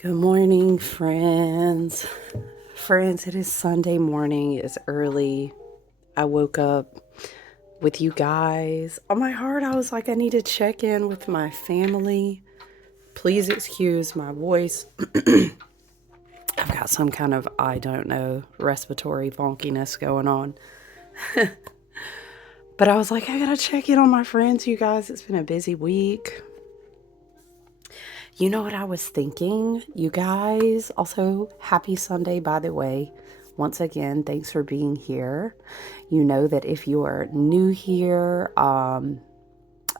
Good morning, friends. Friends, it is Sunday morning. It's early. I woke up with you guys. On my heart, I was like, I need to check in with my family. Please excuse my voice. I've got some kind of, I don't know, respiratory bonkiness going on. But I was like, I gotta check in on my friends, you guys. It's been a busy week. You know what I was thinking, you guys? Also, happy Sunday, by the way. Once again, thanks for being here. You know that if you are new here, I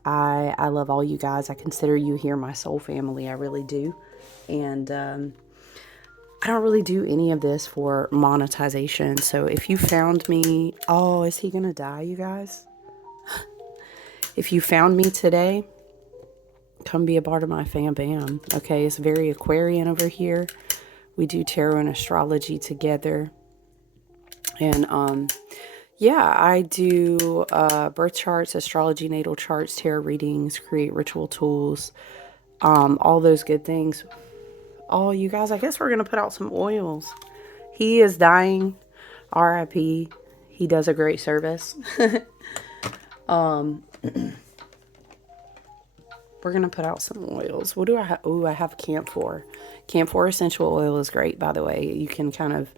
love all you guys. I consider you here my soul family. I really do. And I don't really do any of this for monetization. So if you found me, oh, is he gonna die, you guys? If you found me today, come be a part of my fam bam. Okay, it's very Aquarian over here. We do tarot and astrology together. And yeah, I do birth charts, astrology, natal charts, tarot readings, create ritual tools, all those good things. Oh, you guys, I guess we're going to put out some oils. He is dying. RIP. He does a great service. We're going to put out some oils. What do I have? Oh, I have camphor. Camphor essential oil is great, by the way. You can kind of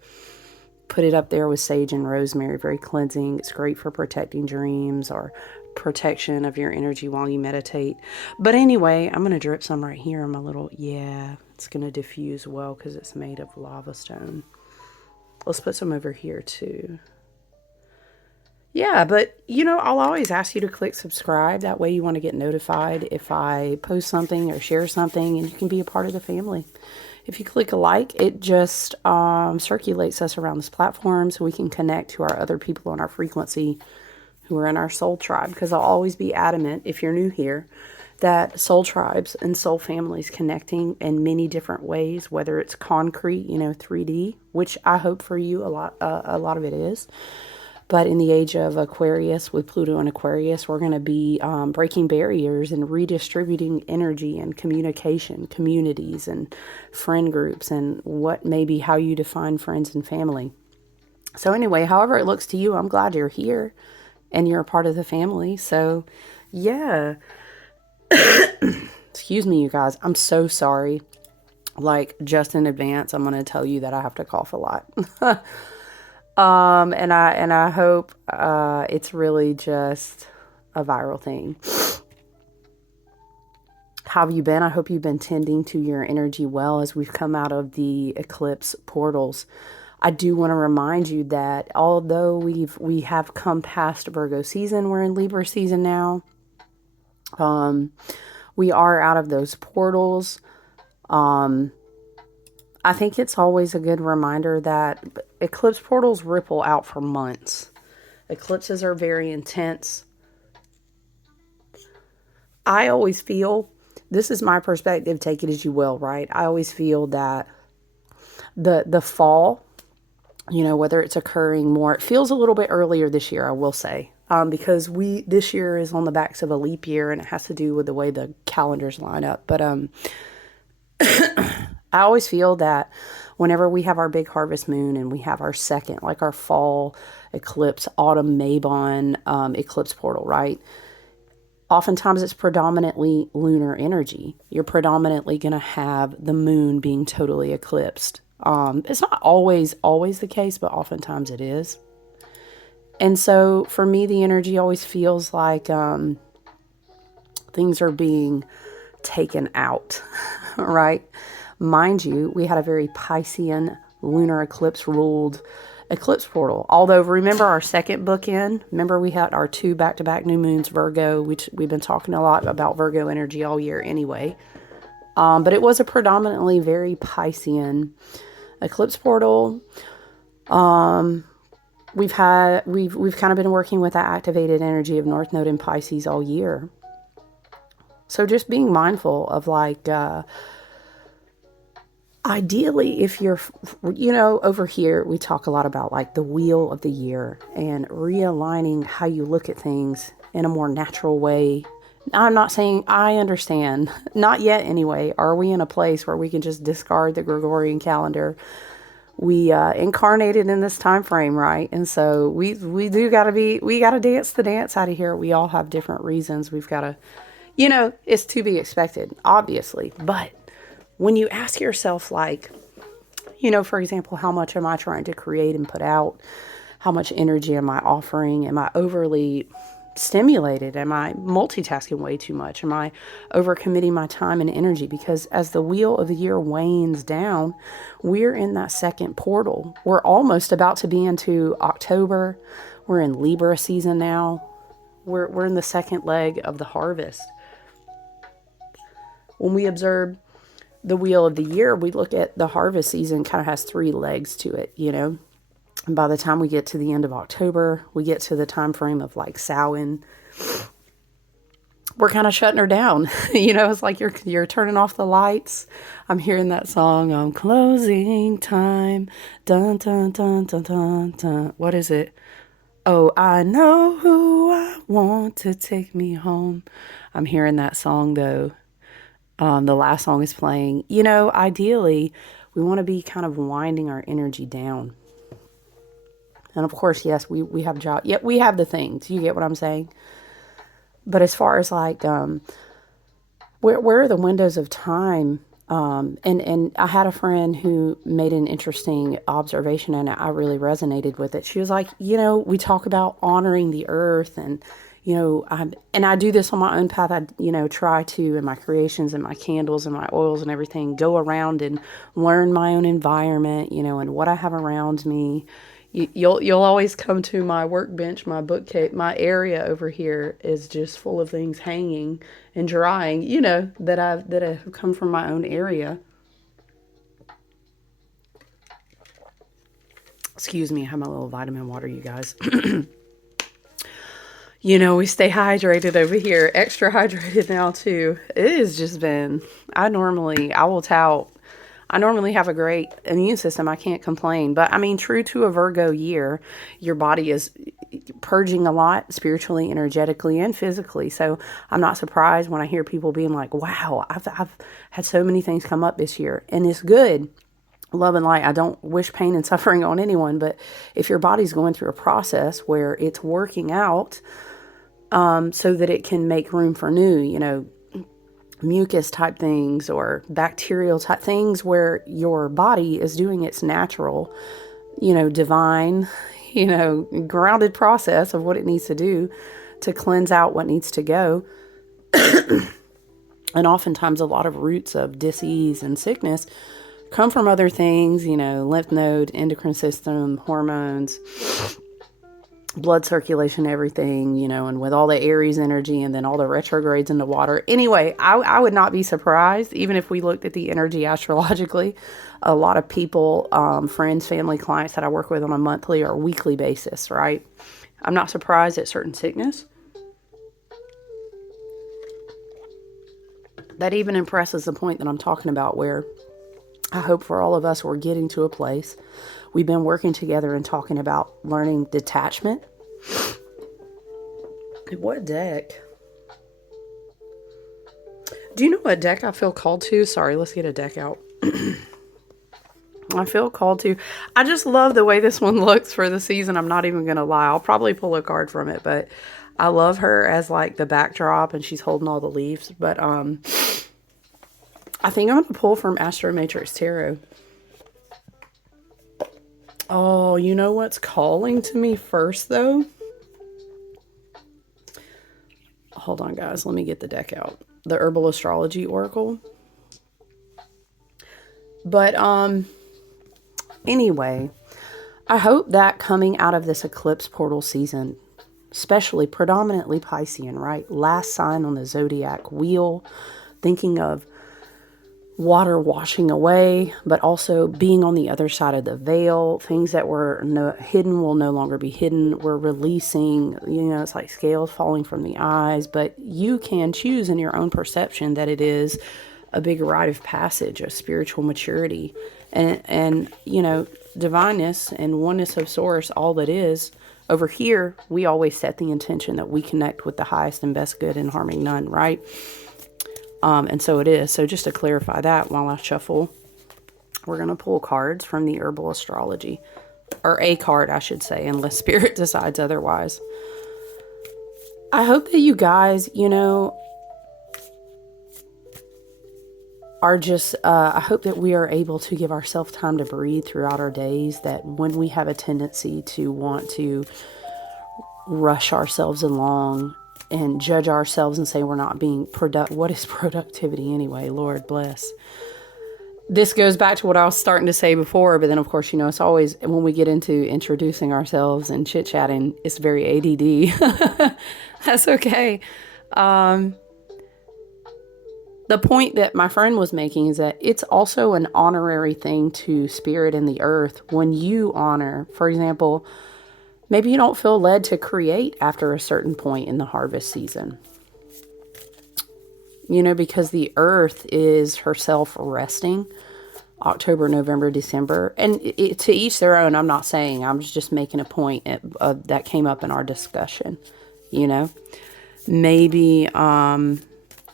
put it up there with sage and rosemary. Very cleansing. It's great for protecting dreams or protection of your energy while you meditate. But anyway, I'm going to drip some right here in my little, yeah, it's going to diffuse well because it's made of lava stone. Let's put some over here too. Yeah, but you know, I'll always ask you to click subscribe. That way you want to get notified if I post something or share something, and you can be a part of the family. If you click a like, it just circulates us around this platform so we can connect to our other people on our frequency who are in our soul tribe. Because I'll always be adamant, if you're new here, that soul tribes and soul families connecting in many different ways, whether it's concrete, 3D, which I hope for you a lot of it is. But in the age of Aquarius, with Pluto and Aquarius, we're going to be breaking barriers and redistributing energy and communication, communities and friend groups, and what maybe how you define friends and family. So anyway, however it looks to you, I'm glad you're here and you're a part of the family. So yeah, excuse me, you guys. I'm so sorry. Like, just in advance, I'm going to tell you that I have to cough a lot. And I hope it's really just a viral thing. How have you been? I hope you've been tending to your energy well as we've come out of the eclipse portals. I do want to remind you that although we have come past Virgo season, we're in Libra season now. We are out of those portals. I think it's always a good reminder that eclipse portals ripple out for months. Eclipses are very intense. I always feel, this is my perspective, take it as you will, right? I always feel that the fall, whether it's occurring more, it feels a little bit earlier this year, I will say. Because this year is on the backs of a leap year and it has to do with the way the calendars line up. But I always feel that whenever we have our big harvest moon and we have our second, like our fall eclipse, autumn Mabon eclipse portal, right? Oftentimes it's predominantly lunar energy. You're predominantly going to have the moon being totally eclipsed. It's not always the case, but oftentimes it is. And so for me, the energy always feels like things are being taken out, right? Mind you, we had a very Piscean lunar eclipse ruled eclipse portal. Although, remember our second bookend? Remember we had our 2 back-to-back new moons, Virgo, which we've been talking a lot about Virgo energy all year anyway. But it was a predominantly very Piscean eclipse portal. We've kind of been working with that activated energy of North Node in Pisces all year. So just being mindful of ideally, if you're, over here, we talk a lot about like the wheel of the year and realigning how you look at things in a more natural way I'm not saying I understand. Not yet, anyway. Are we in a place where we can just discard the Gregorian calendar? We incarnated in this time frame, right? And so we do got to be, we got to dance the dance out of here. We all have different reasons. We've got to, it's to be expected, obviously. But when you ask yourself, like, for example, how much am I trying to create and put out? How much energy am I offering? Am I overly stimulated? Am I multitasking way too much? Am I overcommitting my time and energy? Because as the wheel of the year wanes down, we're in that second portal. We're almost about to be into October. We're in Libra season now. We're in the second leg of the harvest. When we observe the wheel of the year, we look at the harvest season kind of has three legs to it, And by the time we get to the end of October, we get to the time frame of like Samhain. We're kind of shutting her down. It's like you're turning off the lights. I'm hearing that song on closing time. Dun dun dun dun dun dun. What is it? Oh, I know who I want to take me home. I'm hearing that song though. The last song is playing. Ideally, we want to be kind of winding our energy down. And of course, yes, we have job. Yeah, we have the things. You get what I'm saying? But as far as like, where are the windows of time? And I had a friend who made an interesting observation, and I really resonated with it. She was like, we talk about honoring the earth, and I do this on my own path. I try to, in my creations and my candles and my oils and everything, go around and learn my own environment, and what I have around me. You'll always come to my workbench, my bookcase, my area over here is just full of things hanging and drying, that have come from my own area. Excuse me, I have my little vitamin water, you guys. We stay hydrated over here, extra hydrated now too. It has just been, I will tout, I normally have a great immune system. I can't complain. But I mean, true to a Virgo year, your body is purging a lot spiritually, energetically, and physically. So I'm not surprised when I hear people being like, wow, I've had so many things come up this year. And it's good. Love and light. I don't wish pain and suffering on anyone. But if your body's going through a process where it's working out so that it can make room for new, mucus type things or bacterial type things where your body is doing its natural, divine, grounded process of what it needs to do to cleanse out what needs to go. And oftentimes a lot of roots of disease and sickness come from other things, lymph node, endocrine system, hormones, blood circulation, everything, and with all the Aries energy and then all the retrogrades in the water. Anyway, I would not be surprised, even if we looked at the energy astrologically. A lot of people, friends, family, clients that I work with on a monthly or weekly basis, right? I'm not surprised at certain sickness. That even impresses the point that I'm talking about, where I hope for all of us, we're getting to a place. We've been working together and talking about learning detachment. What deck? Do you know what deck I feel called to? Sorry, let's get a deck out. I feel called to. I just love the way this one looks for the season. I'm not even going to lie. I'll probably pull a card from it, but I love her as like the backdrop and she's holding all the leaves. But I think I'm going to pull from Astro Matrix Tarot. Oh, you know what's calling to me first, though? Hold on, guys. Let me get the deck out. The Herbal Astrology Oracle. But, anyway, I hope that coming out of this eclipse portal season, especially predominantly Piscean, right? Last sign on the zodiac wheel, thinking of water washing away, but also being on the other side of the veil. Things that were hidden will no longer be hidden. We're releasing, it's like scales falling from the eyes, but you can choose in your own perception that it is a big rite of passage, a spiritual maturity, and divineness and oneness of source, all that is Over here, we always set the intention that we connect with the highest and best good and harming none, right? And so it is. So just to clarify that while I shuffle, we're going to pull cards from the herbal astrology. Or a card, I should say, unless Spirit decides otherwise. I hope that you guys, are just, I hope that we are able to give ourselves time to breathe throughout our days, that when we have a tendency to want to rush ourselves along and judge ourselves and say we're not being productive. What is productivity anyway? Lord bless. This goes back to what I was starting to say before, but then of course, it's always, when we get into introducing ourselves and chit-chatting, it's very ADD. That's okay. The point that my friend was making is that it's also an honorary thing to Spirit and the earth when you honor, for example, maybe you don't feel led to create after a certain point in the harvest season. Because the earth is herself resting October, November, December. And to each their own, I'm not saying, I'm just making a point that came up in our discussion, Maybe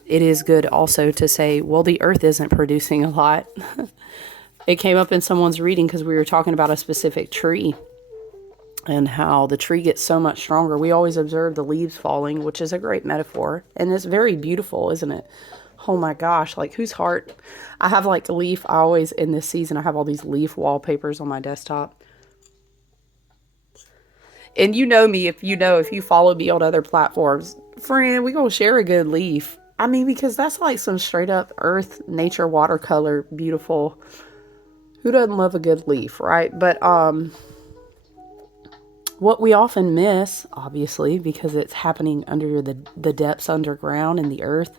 it is good also to say, well, the earth isn't producing a lot. It came up in someone's reading because we were talking about a specific tree and how the tree gets so much stronger. We always observe the leaves falling, which is a great metaphor. And it's very beautiful, isn't it? Oh my gosh, like whose heart? I have like a leaf. I always, in this season, I have all these leaf wallpapers on my desktop. And me, if you follow me on other platforms, friend, we gonna share a good leaf. I mean, because that's like some straight up earth, nature, watercolor, beautiful. Who doesn't love a good leaf, right? But, what we often miss, obviously, because it's happening under the depths underground in the earth,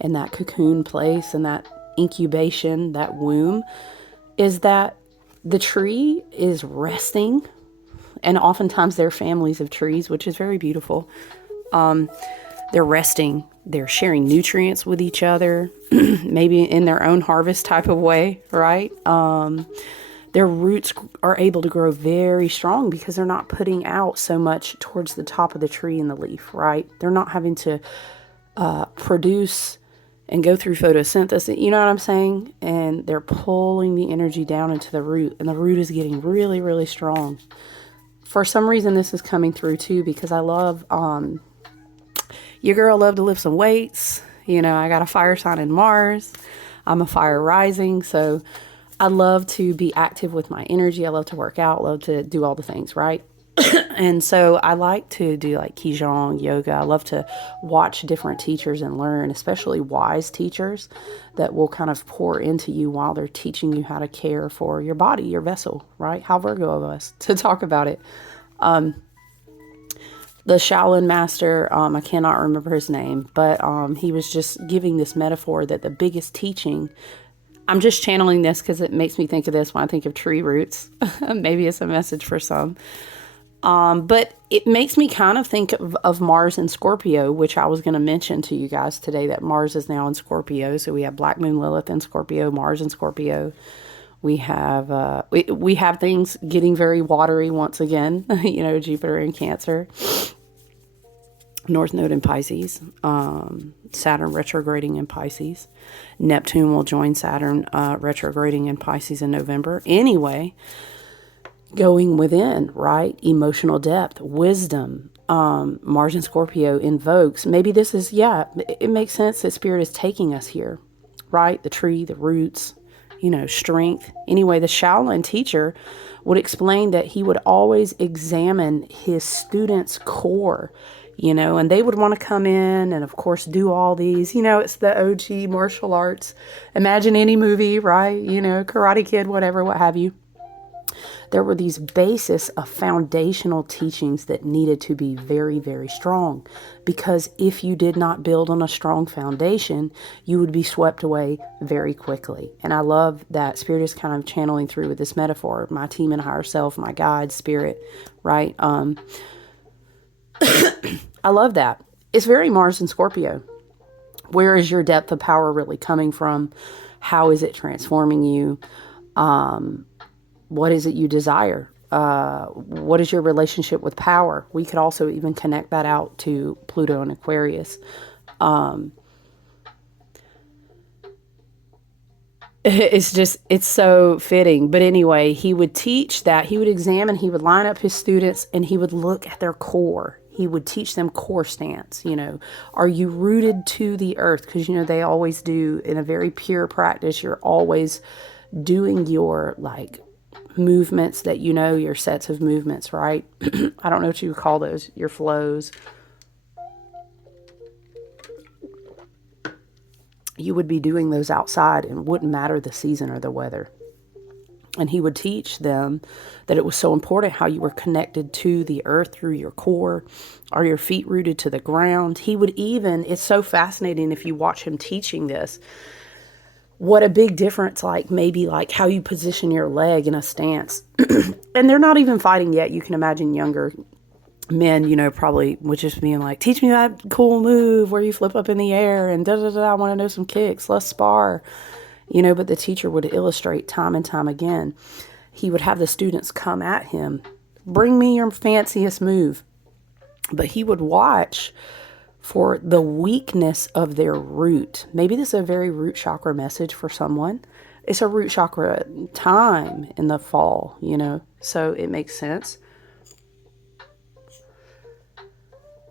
and that cocoon place and that incubation, that womb, is that the tree is resting. And oftentimes they're families of trees, which is very beautiful. They're resting. They're sharing nutrients with each other, maybe in their own harvest type of way, right? Their roots are able to grow very strong because they're not putting out so much towards the top of the tree and the leaf, right? They're not having to produce and go through photosynthesis, you know what I'm saying? And they're pulling the energy down into the root, and the root is getting really, really strong. For some reason, this is coming through too, because I love, your girl love to lift some weights. I got a fire sign in Mars. I'm a fire rising, so I love to be active with my energy. I love to work out, love to do all the things, right? And so I like to do like Qigong, yoga. I love to watch different teachers and learn, especially wise teachers that will kind of pour into you while they're teaching you how to care for your body, your vessel, right? How Virgo of us to talk about it. The Shaolin master, I cannot remember his name, but he was just giving this metaphor that the biggest teaching, I'm just channeling this because it makes me think of this when I think of tree roots. Maybe it's a message for some. But it makes me kind of think of Mars and Scorpio, which I was going to mention to you guys today, that Mars is now in Scorpio. So we have Black Moon Lilith in Scorpio, Mars in Scorpio. We have we have things getting very watery once again, Jupiter in Cancer, North Node in Pisces, Saturn retrograding in Pisces. Neptune will join Saturn retrograding in Pisces in November. Anyway, going within, right? Emotional depth, wisdom, Mars and Scorpio invokes. Maybe this is, it makes sense that Spirit is taking us here, right? The tree, the roots, strength. Anyway, the Shaolin teacher would explain that he would always examine his students' core, and they would want to come in and, of course, do all these, it's the OG martial arts. Imagine any movie, right? Karate Kid, whatever, what have you. There were these basis of foundational teachings that needed to be very, very strong, because if you did not build on a strong foundation, you would be swept away very quickly. And I love that Spirit is kind of channeling through with this metaphor, my team and higher self, my guide, Spirit, right? I love that. It's very Mars and Scorpio. Where is your depth of power really coming from? How is it transforming you? What is it you desire? What is your relationship with power? We could also even connect that out to Pluto and Aquarius. It's so fitting. But anyway, he would teach that. He would examine, he would line up his students, and he would look at their core. He would teach them core stance. Are you rooted to the earth? Because, they always do in a very pure practice. You're always doing your movements that your sets of movements, right? I don't know what you would call those, your flows. You would be doing those outside, and it wouldn't matter the season or the weather. And he would teach them that it was so important how you were connected to the earth through your core. Are your feet rooted to the ground? He would even, it's so fascinating if you watch him teaching this, what a big difference, maybe how you position your leg in a stance. And they're not even fighting yet. You can imagine younger men, probably would just being like, teach me that cool move where you flip up in the air and da-da-da, I want to know some kicks, let's spar. But the teacher would illustrate time and time again. He would have the students come at him, bring me your fanciest move. But he would watch for the weakness of their root. Maybe this is a very root chakra message for someone. It's a root chakra time in the fall, so it makes sense.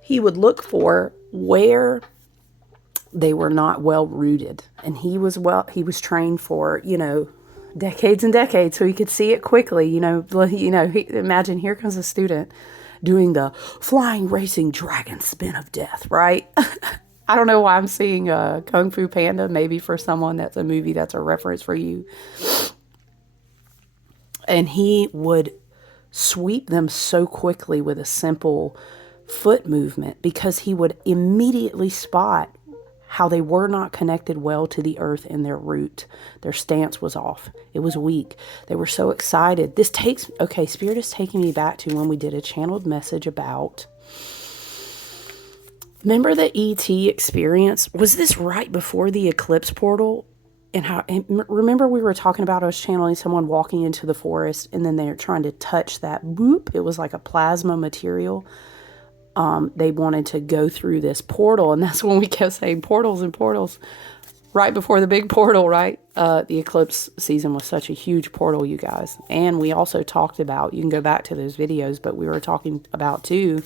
He would look for where they were not well rooted. And he was trained for, decades and decades, so he could see it quickly. Imagine here comes a student doing the flying racing dragon spin of death, right? I don't know why I'm seeing Kung Fu Panda. Maybe for someone that's a movie that's a reference for you. And he would sweep them so quickly with a simple foot movement, because he would immediately spot how they were not connected well to the earth and their root. Their stance was off. It was weak. They were so excited. Spirit is taking me back to when we did a channeled message about, remember the ET experience? Was this right before the eclipse portal? And remember we were talking about, I was channeling someone walking into the forest, and then they're trying to touch that boop. It was like a plasma material. They wanted to go through this portal, and that's when we kept saying portals and portals. Right before the big portal, right? The eclipse season was such a huge portal, you guys. And we also talked about, you can go back to those videos, but we were talking about too,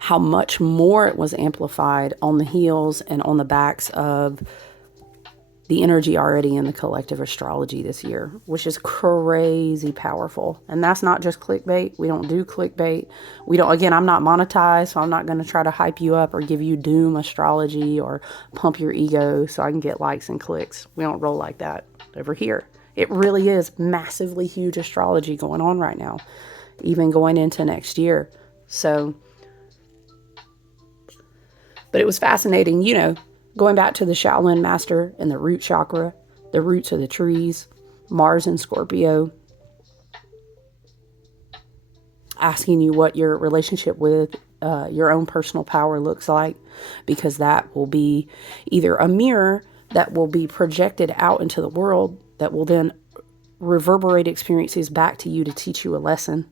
how much more it was amplified on the heels and on the backs of the energy already in the collective astrology this year, which is crazy powerful. And that's not just clickbait. We don't do clickbait. Again, I'm not monetized, so I'm not going to try to hype you up or give you doom astrology or pump your ego so I can get likes and clicks. We don't roll like that over here. It really is massively huge astrology going on right now, even going into next year. So, but it was fascinating, going back to the Shaolin master and the root chakra, the roots of the trees, Mars and Scorpio, asking you what your relationship with your own personal power looks like, because that will be either a mirror that will be projected out into the world that will then reverberate experiences back to you to teach you a lesson,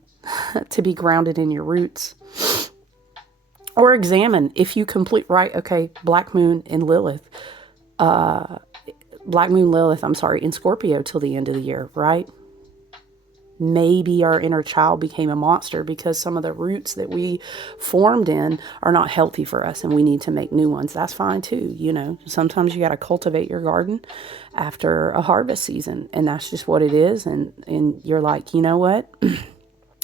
to be grounded in your roots. Or examine if you complete, right, okay, Black Moon in Scorpio till the end of the year, right? Maybe our inner child became a monster because some of the roots that we formed in are not healthy for us, and we need to make new ones. That's fine too, Sometimes you got to cultivate your garden after a harvest season, and that's just what it is. And you're like, you know what?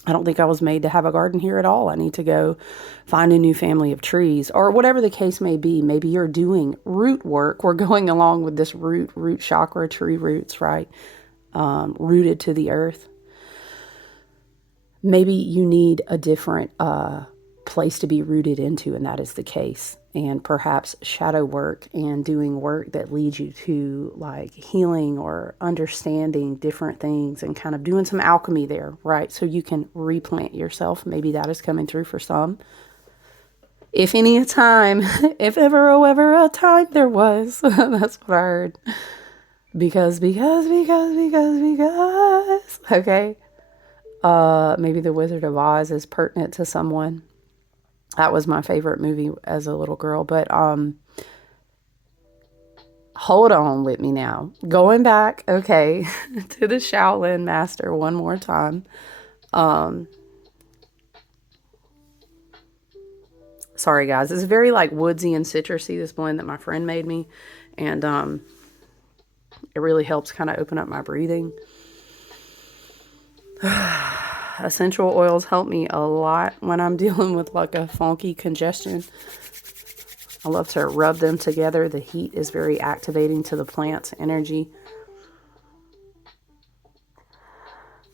I don't think I was made to have a garden here at all. I need to go find a new family of trees, or whatever the case may be. Maybe you're doing root work. We're going along with this root chakra, tree roots, right? Rooted to the earth. Maybe you need a different place to be rooted into, and that is the case. And perhaps shadow work and doing work that leads you to healing or understanding different things and kind of doing some alchemy there, right? So you can replant yourself. Maybe that is coming through for some. If any a time, if ever, oh, ever a time there was. That's what I heard. Because. Okay. Maybe The Wizard of Oz is pertinent to someone. That was my favorite movie as a little girl. But hold on with me now. Going back, okay, to the Shaolin Master one more time. Sorry, guys. It's very like woodsy and citrusy, this blend that my friend made me. And it really helps kind of open up my breathing. Essential oils help me a lot when I'm dealing with like a funky congestion. I love to rub them together. The heat is very activating to the plant's energy.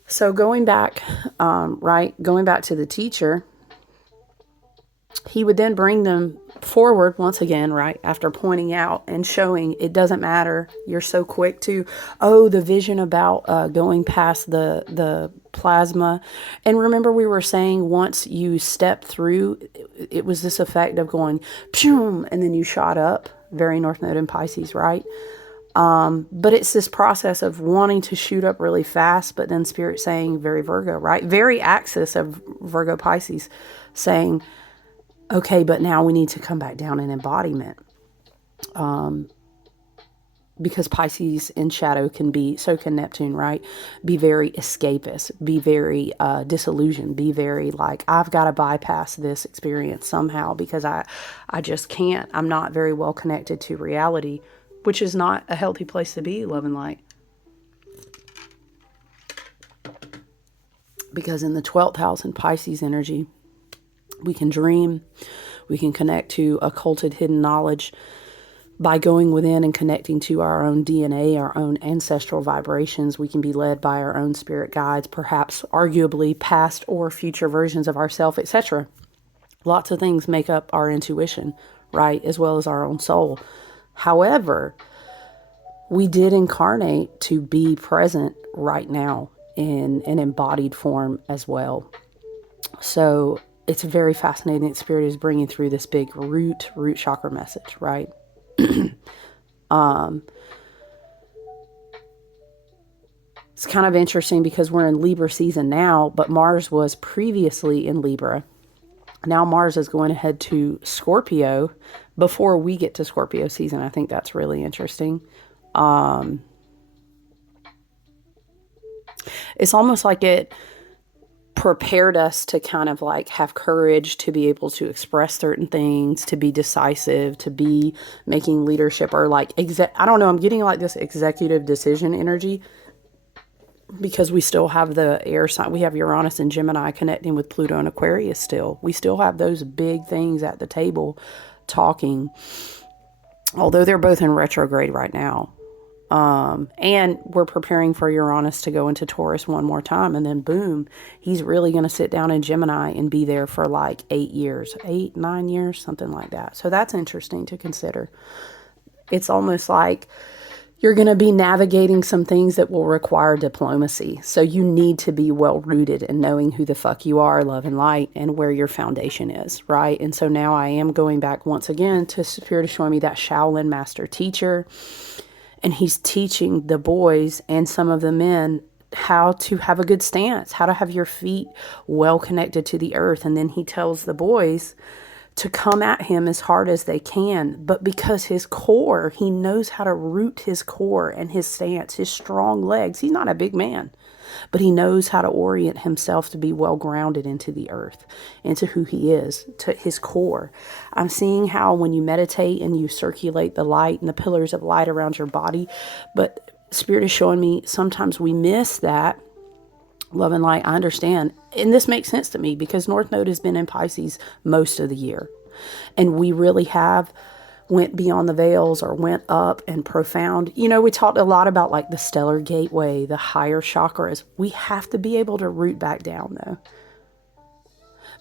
So going back, going back to the teacher, he would then bring them forward once again, right, after pointing out and showing it doesn't matter. You're so quick to, the vision about going past the plasma. And remember, we were saying once you step through, it was this effect of going, pshum, and then you shot up, very North Node in Pisces, right? But it's this process of wanting to shoot up really fast, but then Spirit saying, very Virgo, right? Very axis of Virgo Pisces saying, okay, but now we need to come back down in embodiment. Because Pisces in shadow can be, so can Neptune, right? Be very escapist, be very disillusioned, be very like, I've got to bypass this experience somehow because I just can't. I'm not very well connected to reality, which is not a healthy place to be, love and light. Because in the 12th house in Pisces energy, we can dream, we can connect to occulted hidden knowledge by going within and connecting to our own DNA, our own ancestral vibrations. We can be led by our own spirit guides, perhaps arguably past or future versions of ourselves, etc. Lots of things make up our intuition, right, as well as our own soul. However, we did incarnate to be present right now in an embodied form as well. So it's very fascinating that Spirit is bringing through this big root chakra message, right? It's kind of interesting because we're in Libra season now, but Mars was previously in Libra. Now Mars is going ahead to Scorpio before we get to Scorpio season. I think that's really interesting. It's almost like it prepared us to kind of like have courage to be able to express certain things, to be decisive, to be making leadership or like, I don't know, I'm getting like this executive decision energy because we still have the air sign. We have Uranus and Gemini connecting with Pluto and Aquarius still. We still have those big things at the table talking, although they're both in retrograde right now. And we're preparing for Uranus to go into Taurus one more time. And then boom, he's really going to sit down in Gemini and be there for like 8 years, 9 years, something like that. So that's interesting to consider. It's almost like you're going to be navigating some things that will require diplomacy. So you need to be well rooted in knowing who the fuck you are, love and light, and where your foundation is, right? And so now I am going back once again to Spirit showing me that Shaolin master teacher. And he's teaching the boys and some of the men how to have a good stance, how to have your feet well connected to the earth. And then he tells the boys to come at him as hard as they can. But because his core, he knows how to root his core and his stance, his strong legs. He's not a big man, but he knows how to orient himself to be well grounded into the earth, into who he is, to his core. I'm seeing how when you meditate and you circulate the light and the pillars of light around your body, but Spirit is showing me sometimes we miss that. Love and light, I understand. And this makes sense to me because North Node has been in Pisces most of the year. And we really have went beyond the veils or went up and profound. You know, we talked a lot about like the stellar gateway, the higher chakras. We have to be able to root back down though.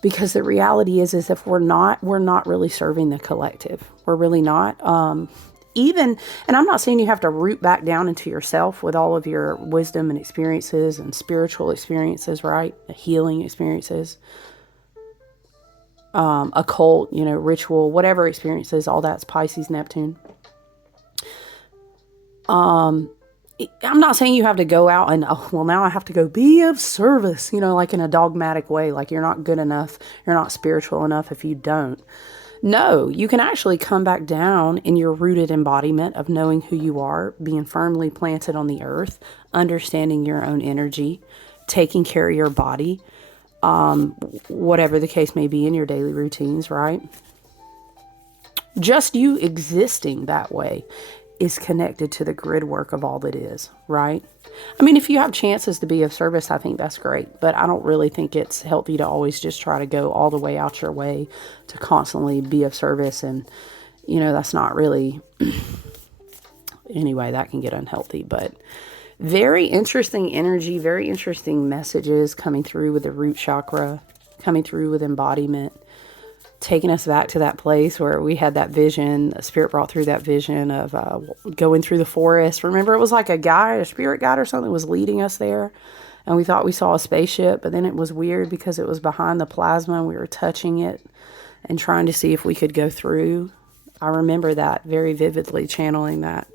Because the reality is if we're not really serving the collective. We're really not. And I'm not saying you have to root back down into yourself with all of your wisdom and experiences and spiritual experiences, right? Healing experiences, occult, ritual, whatever experiences, all that's Pisces, Neptune. I'm not saying you have to go out and, oh, well, now I have to go be of service, like in a dogmatic way, like you're not good enough, you're not spiritual enough if you don't. No, you can actually come back down in your rooted embodiment of knowing who you are, being firmly planted on the earth, understanding your own energy, taking care of your body, whatever the case may be in your daily routines, right? Just you existing that way is connected to the grid work of all that is, right? I mean, if you have chances to be of service, I think that's great, but I don't really think it's healthy to always just try to go all the way out your way to constantly be of service. And, that's not really, anyway, that can get unhealthy, but very interesting energy, very interesting messages coming through with the root chakra, coming through with embodiment, taking us back to that place where we had that vision. The spirit brought through that vision of going through the forest. Remember, it was like a spirit guide or something was leading us there. And we thought we saw a spaceship, but then it was weird because it was behind the plasma and we were touching it and trying to see if we could go through. I remember that very vividly, channeling that.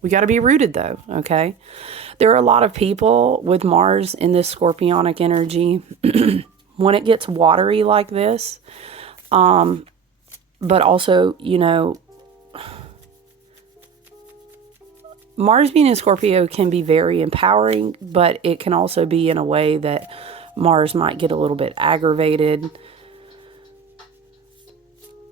We got to be rooted though, okay? There are a lot of people with Mars in this scorpionic energy when it gets watery like this. But also, Mars being in Scorpio can be very empowering, but it can also be in a way that Mars might get a little bit aggravated.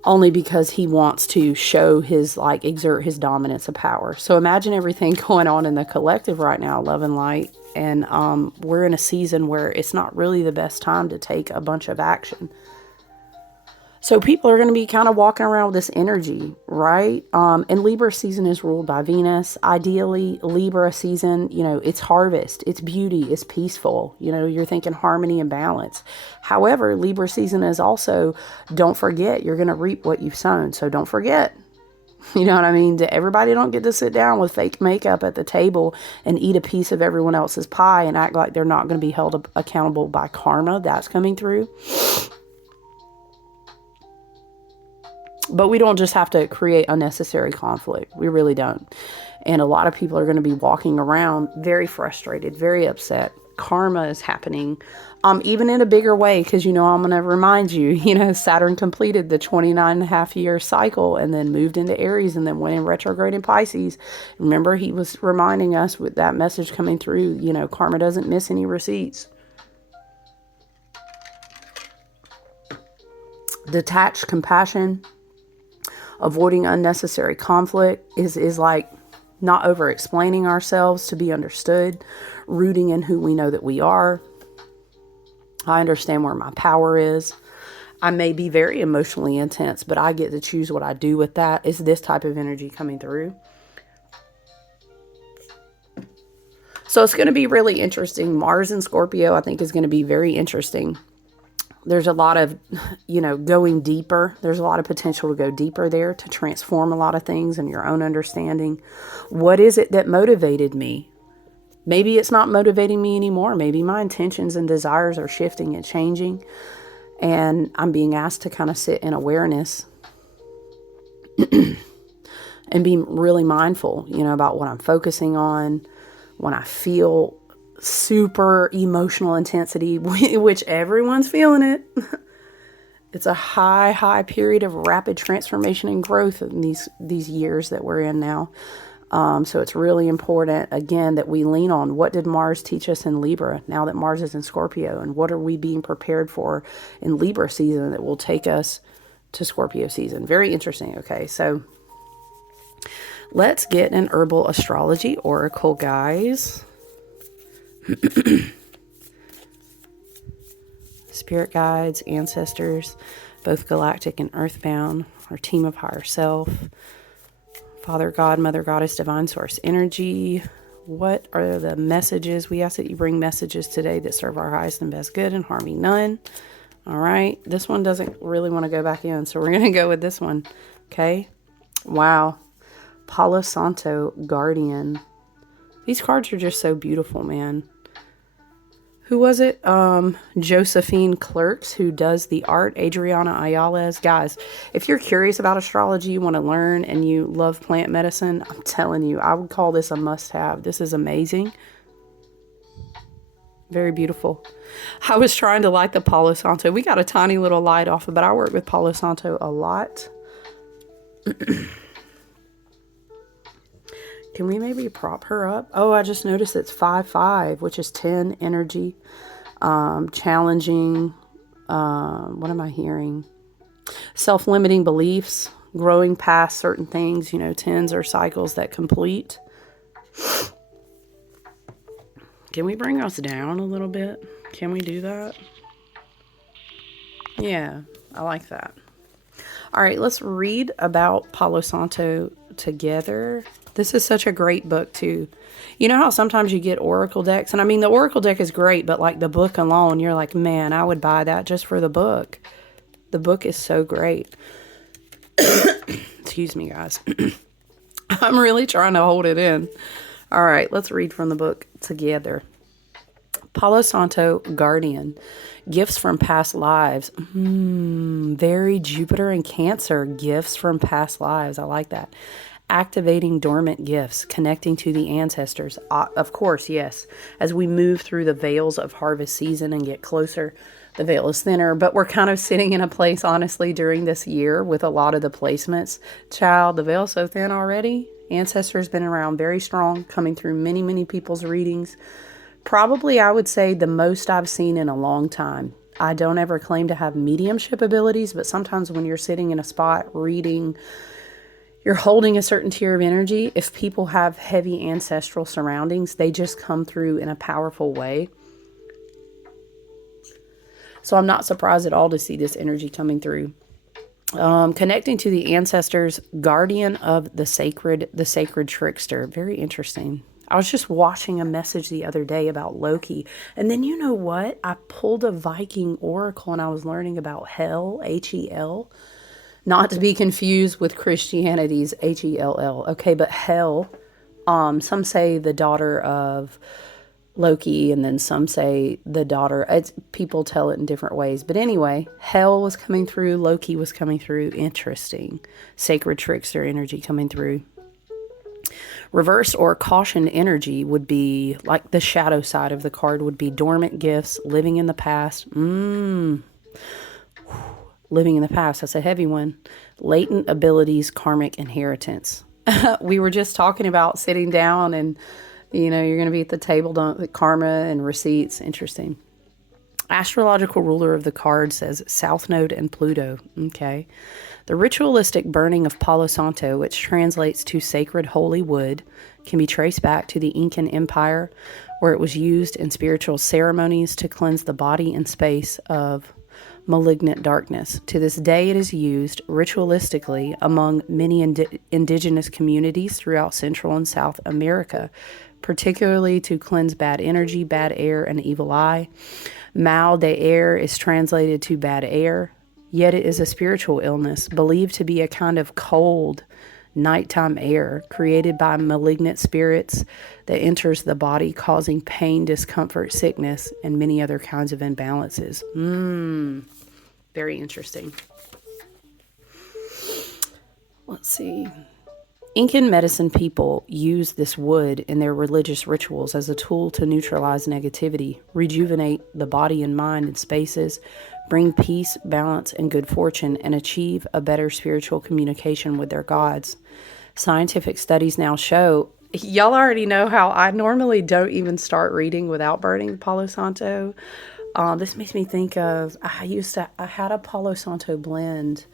Only because he wants to show exert his dominance of power. So imagine everything going on in the collective right now, love and light. And we're in a season where it's not really the best time to take a bunch of action. So people are going to be kind of walking around with this energy, right? And Libra season is ruled by Venus. Ideally, Libra season, it's harvest, it's beauty, it's peaceful. You're thinking harmony and balance. However, Libra season is also, don't forget, you're going to reap what you've sown. So don't forget. You know what I mean? Everybody don't get to sit down with fake makeup at the table and eat a piece of everyone else's pie and act like they're not going to be held accountable by karma. That's coming through. But we don't just have to create unnecessary conflict. We really don't. And a lot of people are going to be walking around very frustrated, very upset. Karma is happening, even in a bigger way, because, I'm going to remind you, Saturn completed the 29.5-year cycle and then moved into Aries and then went in retrograde in Pisces. Remember, he was reminding us with that message coming through, karma doesn't miss any receipts. Detached compassion. Avoiding unnecessary conflict is like not over explaining ourselves to be understood, rooting in who we know that we are. I understand where my power is. I may be very emotionally intense, but I get to choose what I do with that. Is this type of energy coming through? So it's going to be really interesting. Mars in Scorpio, I think, is going to be very interesting. There's a lot of, going deeper. There's a lot of potential to go deeper there, to transform a lot of things in your own understanding. What is it that motivated me? Maybe it's not motivating me anymore. Maybe my intentions and desires are shifting and changing. And I'm being asked to kind of sit in awareness and be really mindful, about what I'm focusing on. When I feel super emotional intensity, which everyone's feeling it. It's a high period of rapid transformation and growth in these years that we're in now. So it's really important, again, that we lean on what did Mars teach us in Libra now that Mars is in Scorpio, and what are we being prepared for in Libra season that will take us to Scorpio season. Very interesting. Okay, so let's get an herbal astrology oracle, guys. Spirit guides, ancestors, both galactic and earthbound, our team of higher self, Father God, Mother Goddess, Divine Source Energy. What are the messages? We ask that you bring messages today that serve our highest and best good and harm me none. All right. This one doesn't really want to go back in, so we're going to go with this one. Okay. Wow. Palo Santo, Guardian. These cards are just so beautiful, man. who was it? Josephine Clerks, who does the art, Adriana Ayala's. Guys, if you're curious about astrology, you want to learn, and you love plant medicine, I'm telling you, I would call this a must-have. This is amazing. Very beautiful. I was trying to light the Palo Santo. We got a tiny little light off, but I work with Palo Santo a lot. Can we maybe prop her up? Oh, I just noticed it's 5-5, which is 10 energy. Challenging. What am I hearing? Self-limiting beliefs. Growing past certain things. You know, 10s are cycles that complete. Can we bring us down a little bit? Can we do that? Yeah, I like that. All right, let's read about Palo Santo together. This is such a great book, too. You know how sometimes you get oracle decks? And I mean, the oracle deck is great, but like the book alone, you're like, man, I would buy that just for the book. The book is so great. Excuse me, guys. I'm really trying to hold it in. All right, let's read from the book together. Palo Santo, Guardian. Gifts from past lives. Very Jupiter and Cancer. Gifts from past lives. I like that. Activating dormant gifts, connecting to the ancestors. Of course, yes. As we move through the veils of harvest season and get closer, the veil is thinner. But we're kind of sitting in a place, honestly, during this year with a lot of the placements. Child, the veil's so thin already. Ancestors been around very strong, coming through many, many people's readings. Probably, I would say, the most I've seen in a long time. I don't ever claim to have mediumship abilities, but sometimes when you're sitting in a spot reading, you're holding a certain tier of energy. If people have heavy ancestral surroundings, they just come through in a powerful way. So I'm not surprised at all to see this energy coming through. Connecting to the ancestors, guardian of the sacred trickster. Very interesting. I was just watching a message the other day about Loki. And then you know what? I pulled a Viking oracle and I was learning about Hel, Hel. Not to be confused with Christianity's Hell. Okay, but Hel, some say the daughter of Loki, and then some say the daughter. People tell it in different ways. But anyway, Hel was coming through. Loki was coming through. Interesting. Sacred trickster energy coming through. Reverse or cautioned energy would be like the shadow side of the card would be dormant gifts, living in the past. Living in the past, that's a heavy one. Latent abilities, karmic inheritance. We were just talking about sitting down and, you know, you're going to be at the table, karma and receipts. Interesting. Astrological ruler of the card says South Node and Pluto. Okay. The ritualistic burning of Palo Santo, which translates to sacred holy wood, can be traced back to the Incan Empire, where it was used in spiritual ceremonies to cleanse the body and space of malignant darkness. To this day, it is used ritualistically among many indigenous communities throughout Central and South America, particularly to cleanse bad energy, bad air, and evil eye. Mal de air is translated to bad air, yet it is a spiritual illness, believed to be a kind of cold, nighttime air created by malignant spirits that enters the body, causing pain, discomfort, sickness, and many other kinds of imbalances. Very interesting. Let's see. Incan medicine people use this wood in their religious rituals as a tool to neutralize negativity, rejuvenate the body and mind and spaces, bring peace, balance, and good fortune, and achieve a better spiritual communication with their gods. Scientific studies now show, y'all already know how I normally don't even start reading without burning Palo Santo. This makes me think of, I had a Palo Santo blend.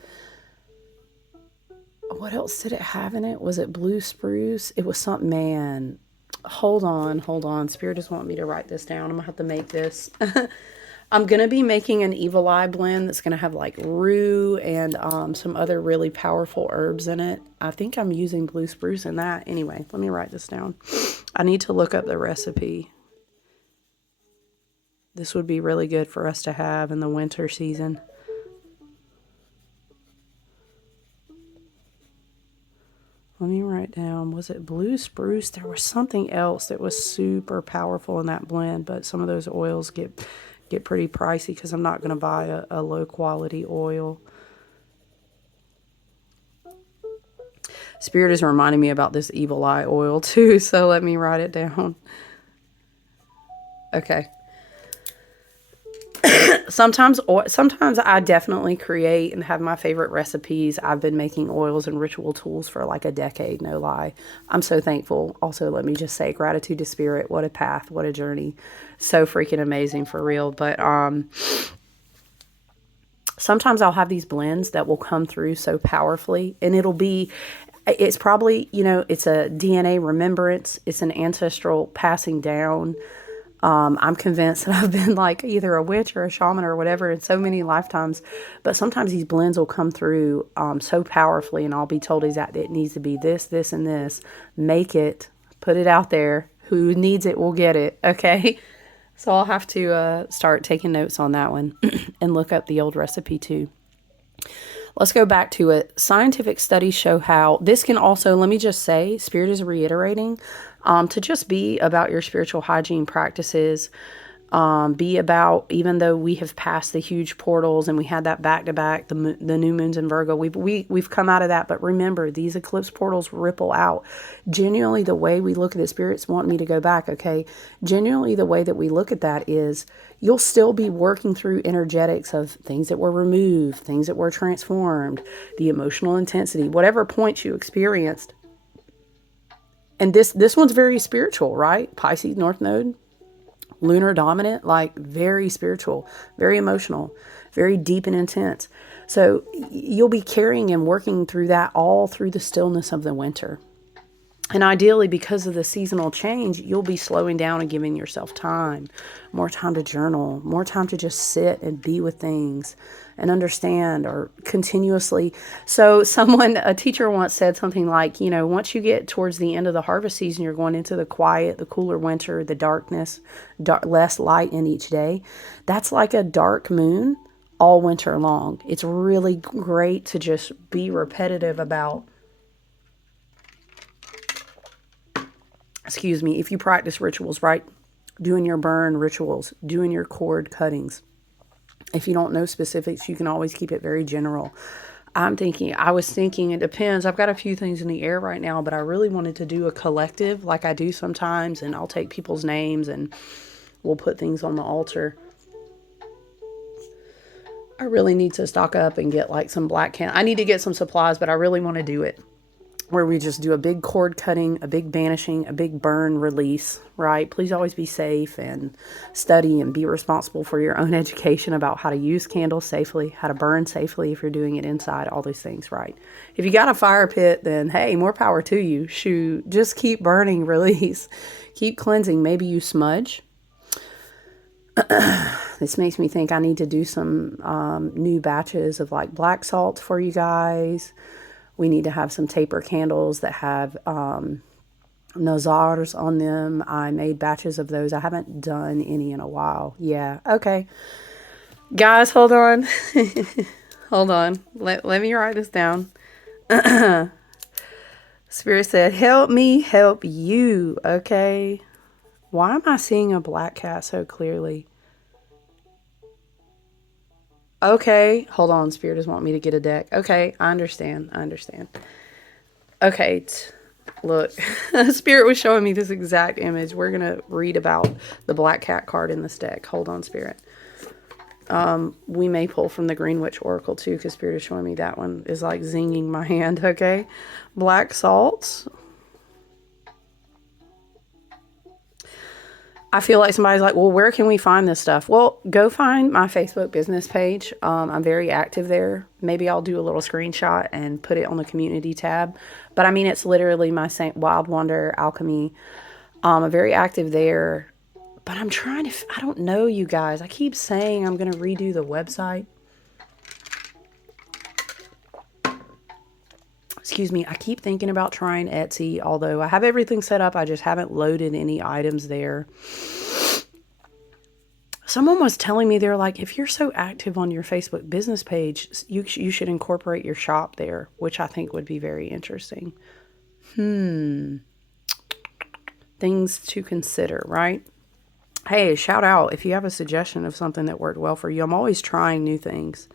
What else did it have in it? Was it blue spruce? It was something, man. Hold on. Spirit just want me to write this down. I'm going to have to make this. I'm going to be making an evil eye blend that's going to have like rue and some other really powerful herbs in it. I think I'm using blue spruce in that. Anyway, let me write this down. I need to look up the recipe. This would be really good for us to have in the winter season. Let me write down, was it blue spruce? There was something else that was super powerful in that blend, but some of those oils get pretty pricey because I'm not going to buy a low quality oil. Spirit is reminding me about this evil eye oil too, so let me write it down. Okay. Sometimes I definitely create and have my favorite recipes. I've been making oils and ritual tools for like a decade, no lie. I'm so thankful. Also, let me just say gratitude to Spirit. What a path, what a journey. So freaking amazing for real. But sometimes I'll have these blends that will come through so powerfully, and it's probably, it's a DNA remembrance. It's an ancestral passing down. I'm convinced that I've been like either a witch or a shaman or whatever in so many lifetimes. But sometimes these blends will come through so powerfully, and I'll be told exactly it needs to be this, this, and this. Make it, put it out there. Who needs it will get it. Okay. So I'll have to start taking notes on that one and look up the old recipe too. Let's go back to it. Scientific studies show how this can also, let me just say, Spirit is reiterating, to just be about your spiritual hygiene practices. Be about, even though we have passed the huge portals and we had that back to back, the new moons in Virgo, we've come out of that. But remember, these eclipse portals ripple out. Genuinely, the way we look at it, Spirits want me to go back. Okay. Genuinely, the way that we look at that is you'll still be working through energetics of things that were removed, things that were transformed, the emotional intensity, whatever points you experienced. And this one's very spiritual, right? Pisces North Node. Lunar dominant, like very spiritual, very emotional, very deep and intense. So you'll be carrying and working through that all through the stillness of the winter. And ideally, because of the seasonal change, you'll be slowing down and giving yourself time, more time to journal, more time to just sit and be with things and understand, or continuously. So a teacher once said something like, once you get towards the end of the harvest season, you're going into the quiet, the cooler winter, the darkness, less light in each day. That's like a dark moon all winter long. It's really great to just be repetitive about, if you practice rituals, right? Doing your burn rituals, doing your cord cuttings. If you don't know specifics, you can always keep it very general. I was thinking, it depends. I've got a few things in the air right now, but I really wanted to do a collective like I do sometimes, and I'll take people's names and we'll put things on the altar. I really need to stock up and get like some black can. I need to get some supplies, but I really want to do it where we just do a big cord cutting, a big banishing, a big burn release, right? Please always be safe and study and be responsible for your own education about how to use candles safely, how to burn safely if you're doing it inside, all those things, right? If you got a fire pit, then hey, more power to you. Shoot, just keep burning, release, keep cleansing. Maybe you smudge. This makes me think I need to do some new batches of like black salt for you guys. We need to have some taper candles that have nazars on them. I made batches of those. I haven't done any in a while. Yeah. Okay. Guys, hold on. Hold on. Let me write this down. Spirit said, help me help you. Okay. Why am I seeing a black cat so clearly? Okay, hold on. Spirit doesn't want me to get a deck. Okay, I understand. Okay, look. Spirit was showing me this exact image. We're going to read about the black cat card in this deck. Hold on, Spirit. We may pull from the Green Witch Oracle too, because Spirit is showing me that one is like zinging my hand. Okay, black salts. I feel like somebody's like, well, where can we find this stuff? Well, go find my Facebook business page. I'm very active there. Maybe I'll do a little screenshot and put it on the community tab. But I mean, it's literally my Saint Wild Wonder Alchemy. I'm very active there. But I'm trying to, I don't know, you guys. I keep saying I'm going to redo the website. Excuse me. I keep thinking about trying Etsy, although I have everything set up. I just haven't loaded any items there. Someone was telling me, they're like, if you're so active on your Facebook business page, you should incorporate your shop there, which I think would be very interesting. Things to consider, right? Hey, shout out if you have a suggestion of something that worked well for you. I'm always trying new things.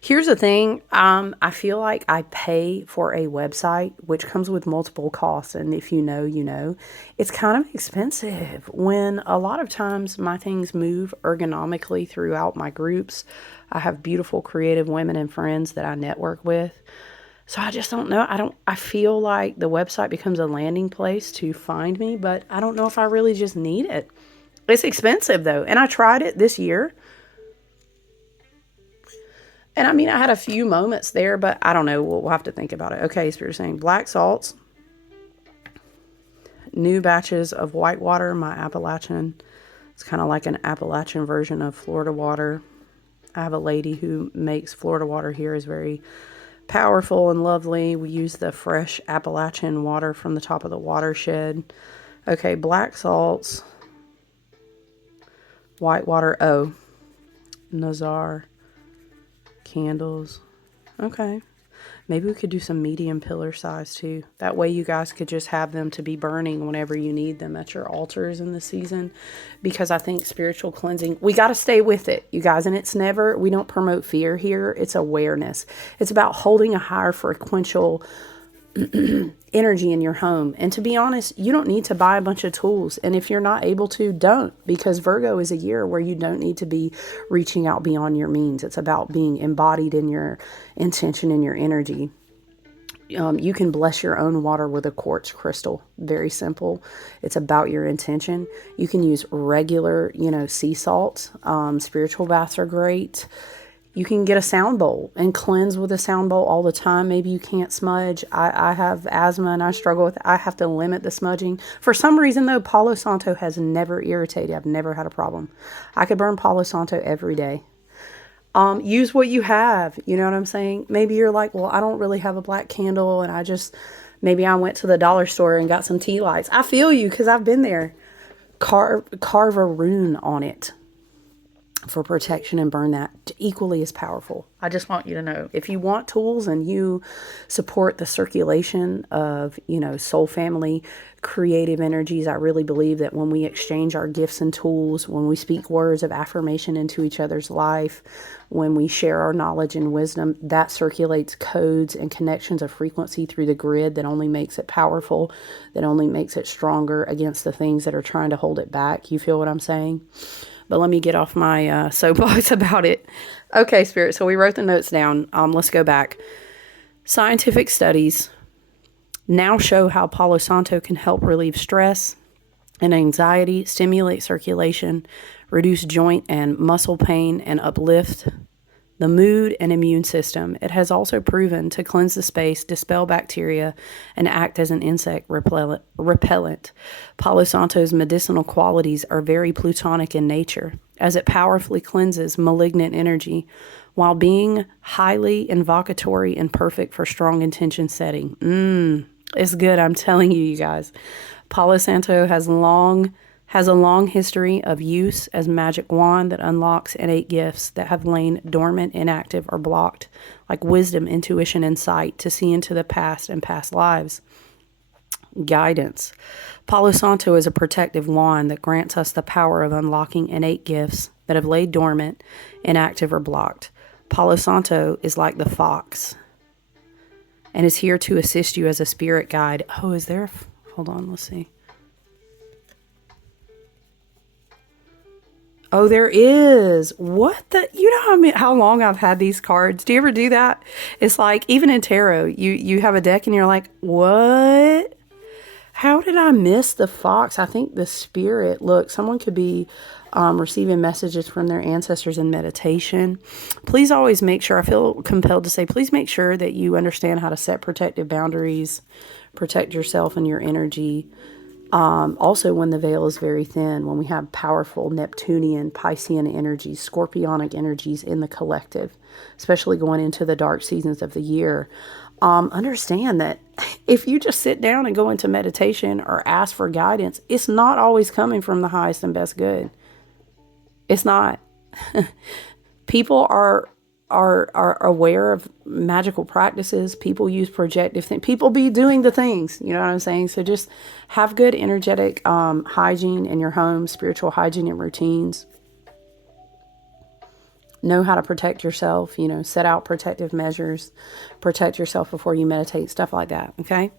Here's the thing. I feel like I pay for a website, which comes with multiple costs. And if you know, you know, it's kind of expensive when a lot of times my things move ergonomically throughout my groups. I have beautiful, creative women and friends that I network with. So I just don't know. I feel like the website becomes a landing place to find me, but I don't know if I really just need it. It's expensive though. And I tried it this year. And I mean, I had a few moments there, but I don't know. We'll have to think about it. Okay, Spirit saying black salts, new batches of white water, my Appalachian. It's kind of like an Appalachian version of Florida water. I have a lady who makes Florida water here, is very powerful and lovely. We use the fresh Appalachian water from the top of the watershed. Okay, black salts, white water. Oh, Nazar candles. Okay. Maybe we could do some medium pillar size too. That way you guys could just have them to be burning whenever you need them at your altars in the season. Because I think spiritual cleansing, we got to stay with it, you guys. And it's never, we don't promote fear here. It's awareness. It's about holding a higher frequential energy in your home. And to be honest, you don't need to buy a bunch of tools. And if you're not able to, don't, because Virgo is a year where you don't need to be reaching out beyond your means. It's about being embodied in your intention and your energy. You can bless your own water with a quartz crystal. Very simple. It's about your intention. You can use regular, sea salt. Spiritual baths are great. You can get a sound bowl and cleanse with a sound bowl all the time. Maybe you can't smudge. I have asthma and I struggle with it. I have to limit the smudging. For some reason, though, Palo Santo has never irritated. I've never had a problem. I could burn Palo Santo every day. Use what you have. You know what I'm saying? Maybe you're like, well, I don't really have a black candle and maybe I went to the dollar store and got some tea lights. I feel you because I've been there. Carve a rune on it for protection and burn that. Equally as powerful. I just want you to know, if you want tools and you support the circulation of, soul family, creative energies, I really believe that when we exchange our gifts and tools, when we speak words of affirmation into each other's life, when we share our knowledge and wisdom, that circulates codes and connections of frequency through the grid that only makes it powerful, that only makes it stronger against the things that are trying to hold it back. You feel what I'm saying? But let me get off my soapbox about it. Okay, Spirit. So we wrote the notes down. Let's go back. Scientific studies now show how Palo Santo can help relieve stress and anxiety, stimulate circulation, reduce joint and muscle pain, and uplift the mood and immune system. It has also proven to cleanse the space, dispel bacteria, and act as an insect repellent. Palo Santo's medicinal qualities are very plutonic in nature, as it powerfully cleanses malignant energy while being highly invocatory and perfect for strong intention setting. It's good, I'm telling you, you guys. Palo Santo has a long history of use as magic wand that unlocks innate gifts that have lain dormant, inactive, or blocked, like wisdom, intuition, and sight to see into the past and past lives. Guidance. Palo Santo is a protective wand that grants us the power of unlocking innate gifts that have laid dormant, inactive, or blocked. Palo Santo is like the fox and is here to assist you as a spirit guide. Oh, is there? Hold on, let's see. Oh, there is. What the? You know how long I've had these cards? Do you ever do that? It's like, even in tarot, you have a deck and you're like, what? How did I miss the fox? I think the spirit, look, someone could be receiving messages from their ancestors in meditation. Please always make sure, I feel compelled to say, please make sure that you understand how to set protective boundaries, protect yourself and your energy. Also, when the veil is very thin, when we have powerful Neptunian, Piscean energies, Scorpionic energies in the collective, especially going into the dark seasons of the year, understand that if you just sit down and go into meditation or ask for guidance, it's not always coming from the highest and best good. It's not. People are are aware of magical practices. People use projective things. People be doing the things, you know what I'm saying? So just have good energetic hygiene in your home, spiritual hygiene and routines. Know how to protect yourself, you know, set out protective measures, protect yourself before you meditate, stuff like that, okay?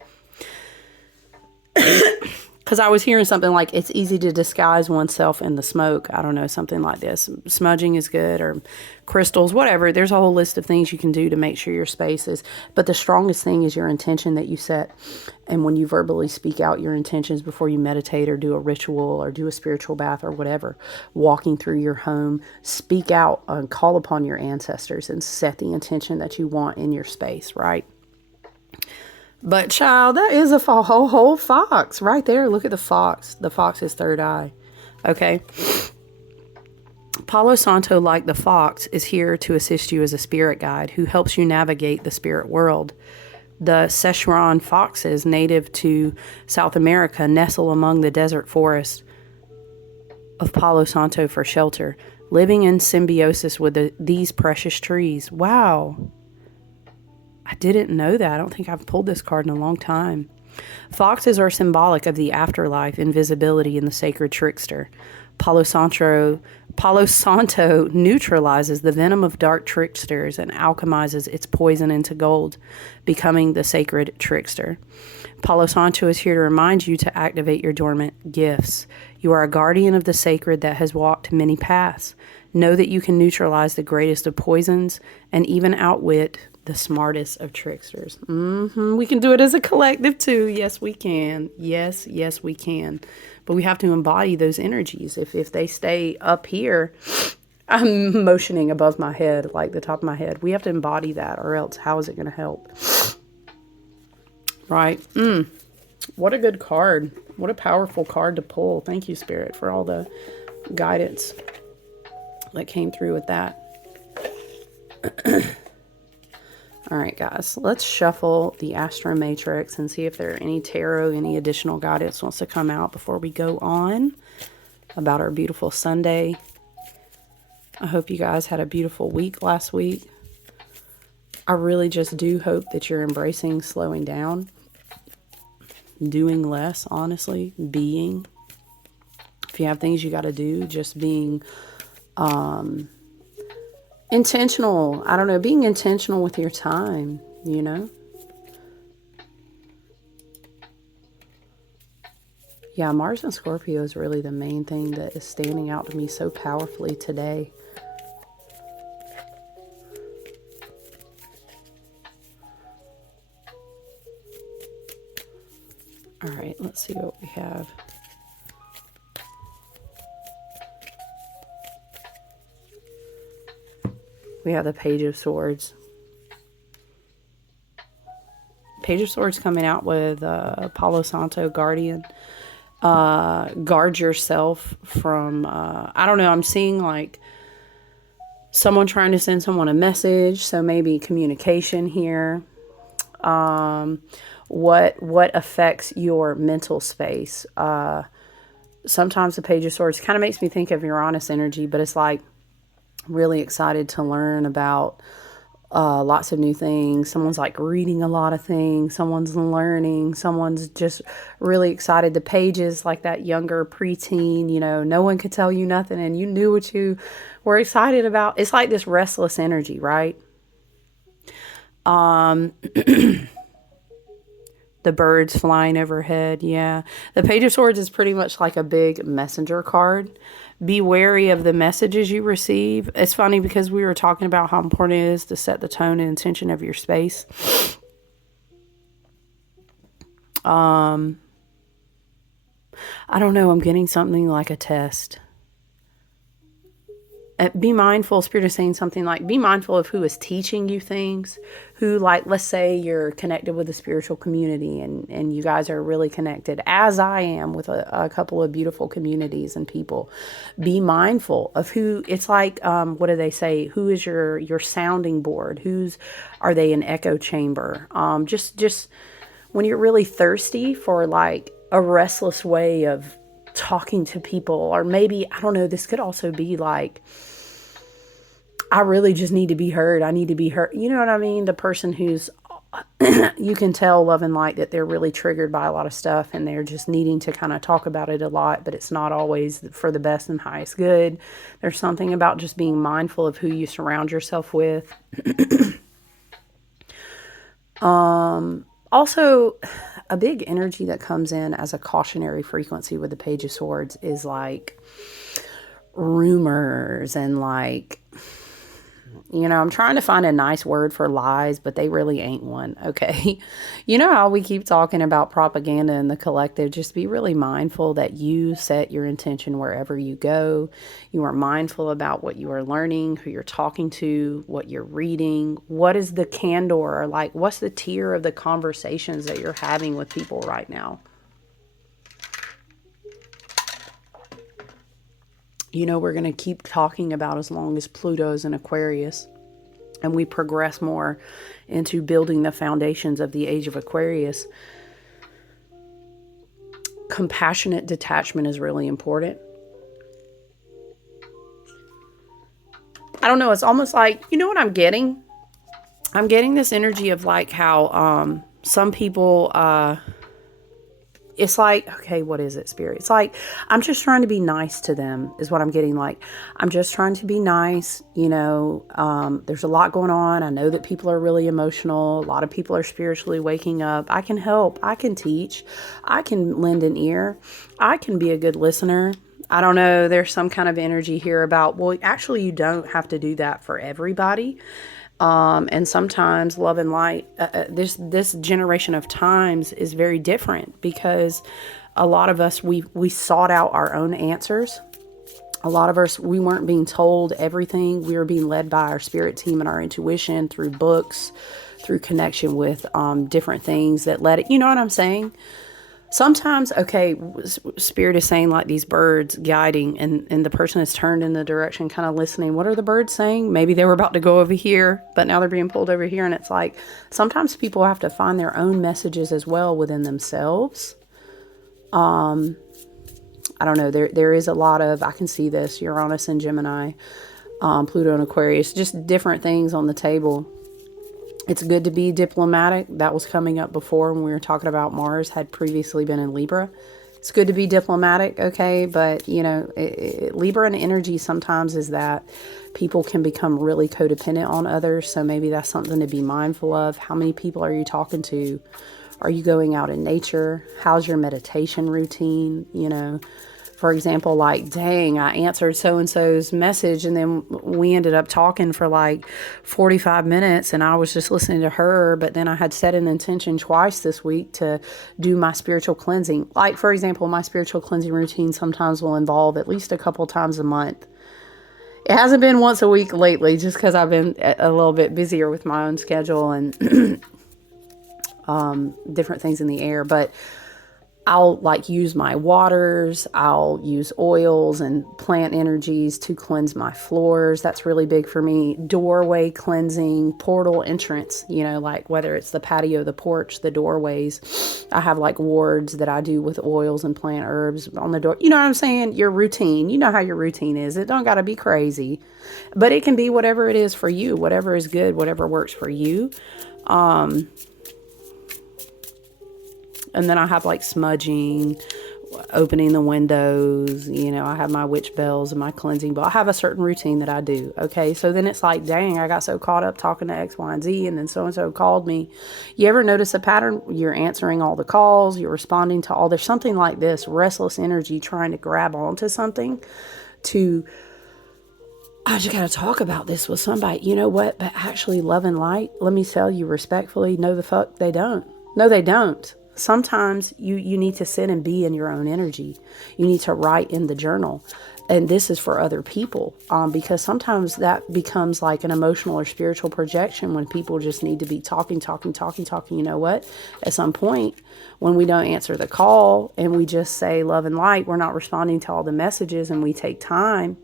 Because I was hearing something like it's easy to disguise oneself in the smoke. I don't know, something like this. Smudging is good, or crystals, whatever. There's a whole list of things you can do to make sure your space is. But the strongest thing is your intention that you set. And when you verbally speak out your intentions before you meditate or do a ritual or do a spiritual bath or whatever, walking through your home, speak out and call upon your ancestors and set the intention that you want in your space, right? But child, that is a whole fox right there. Look at the fox. The fox's third eye. Okay. Palo Santo, like the fox, is here to assist you as a spirit guide who helps you navigate the spirit world. The Szechuan foxes, native to South America, nestle among the desert forests of Palo Santo for shelter, living in symbiosis with these precious trees. Wow. I didn't know that. I don't think I've pulled this card in a long time. Foxes are symbolic of the afterlife, invisibility, and the sacred trickster. Palo Santo neutralizes the venom of dark tricksters and alchemizes its poison into gold, becoming the sacred trickster. Palo Santo is here to remind you to activate your dormant gifts. You are a guardian of the sacred that has walked many paths. Know that you can neutralize the greatest of poisons and even outwit the smartest of tricksters. We can do it as a collective too. Yes, we can. Yes, we can. But we have to embody those energies. If they stay up here, I'm motioning above my head, like the top of my head. We have to embody that, or else how is it going to help? Right? What a good card. What a powerful card to pull. Thank you, Spirit, for all the guidance that came through with that. All right, guys, let's shuffle the Astro Matrix and see if there are any tarot, any additional guidance wants to come out before we go on about our beautiful Sunday. I hope you guys had a beautiful week last week. I really just do hope that you're embracing slowing down, doing less, honestly, being. If you have things you got to do, just being intentional. I don't know, being intentional with your time, you know? Yeah, Mars and Scorpio is really the main thing that is standing out to me so powerfully today. All right, let's see what we have. We have the Page of Swords. Page of Swords coming out with Palo Santo Guardian. Guard yourself from, I don't know, I'm seeing like someone trying to send someone a message. So maybe communication here. What affects your mental space? Sometimes the Page of Swords kind of makes me think of Uranus energy, but it's like, really excited to learn about lots of new things. Someone's like reading a lot of things. Someone's learning. Someone's just really excited. The Pages, like that younger preteen, you know, no one could tell you nothing and you knew what you were excited about. It's like this restless energy, right? The birds flying overhead. Yeah. The Page of Swords is pretty much like a big messenger card. Be wary of the messages you receive. It's funny because we were talking about how important it is to set the tone and intention of your space. I don't know. I'm getting something like a test. Be mindful, Spirit is saying something like, be mindful of who is teaching you things, who, like, let's say you're connected with a spiritual community and you guys are really connected, as I am with a couple of beautiful communities and people. Be mindful of who, it's like, what do they say? Who is your sounding board? Are they an echo chamber? Just when you're really thirsty for like a restless way of talking to people, or maybe, I don't know, this could also be like, I really just need to be heard. I need to be heard. You know what I mean? The person who's, you can tell love and light that they're really triggered by a lot of stuff and they're just needing to kind of talk about it a lot, but it's not always for the best and highest good. There's something about just being mindful of who you surround yourself with. Also, a big energy that comes in as a cautionary frequency with the Page of Swords is like rumors and like, I'm trying to find a nice word for lies, but they really ain't one, okay? You know how we keep talking about propaganda in the collective? Just be really mindful that you set your intention wherever you go. You are mindful about what you are learning, who you're talking to, what you're reading. What is the candor, like what's the tier of the conversations that you're having with people right now? We're going to keep talking about as long as Pluto's in Aquarius and we progress more into building the foundations of the age of Aquarius. Compassionate detachment is really important. I don't know. It's almost like, you know what I'm getting? I'm getting this energy of like how some people... it's like, okay, what is it, Spirit? It's like, I'm just trying to be nice to them is what I'm getting. Like, I'm just trying to be nice. There's a lot going on. I know that people are really emotional. A lot of people are spiritually waking up. I can help. I can teach. I can lend an ear. I can be a good listener. I don't know. There's some kind of energy here about, well, actually, you don't have to do that for everybody. And sometimes love and light, this generation of times is very different because a lot of us, we sought out our own answers. A lot of us, we weren't being told everything. We were being led by our spirit team and our intuition through books, through connection with different things that led it. You know what I'm saying? Sometimes, okay, Spirit is saying like these birds guiding and the person is turned in the direction, kind of listening. What are the birds saying? Maybe they were about to go over here, but now they're being pulled over here. And it's like, sometimes people have to find their own messages as well within themselves. I don't know. There is a lot of, I can see this, Uranus and Gemini, Pluto and Aquarius, just different things on the table. It's good to be diplomatic. That was coming up before when we were talking about Mars had previously been in Libra. It's good to be diplomatic, okay? But, Libra and energy sometimes is that people can become really codependent on others. So maybe that's something to be mindful of. How many people are you talking to? Are you going out in nature? How's your meditation routine? For example, like, dang, I answered so-and-so's message and then we ended up talking for like 45 minutes and I was just listening to her. But then I had set an intention twice this week to do my spiritual cleansing. Like, for example, my spiritual cleansing routine sometimes will involve at least a couple times a month. It hasn't been once a week lately just because I've been a little bit busier with my own schedule and different things in the air. But I'll like use my waters, I'll use oils and plant energies to cleanse my floors. That's really big for me. Doorway cleansing, portal entrance, like whether it's the patio, the porch, the doorways. I have like wards that I do with oils and plant herbs on the door. You know what I'm saying? Your routine. You know how your routine is. It don't got to be crazy, but it can be whatever it is for you, whatever is good, whatever works for you. And then I have like smudging, opening the windows, I have my witch bells and my cleansing, but I have a certain routine that I do. Okay. So then it's like, dang, I got so caught up talking to X, Y, and Z. And then so-and-so called me. You ever notice a pattern? You're answering all the calls. You're responding to there's something like this restless energy trying to grab onto something I just got to talk about this with somebody. You know what? But actually love and light, let me tell you respectfully, no, the fuck they don't. No, they don't. Sometimes you need to sit and be in your own energy. You need to write in the journal. And this is for other people because sometimes that becomes like an emotional or spiritual projection when people just need to be talking. You know what? At some point, when we don't answer the call and we just say love and light, we're not responding to all the messages and we take time,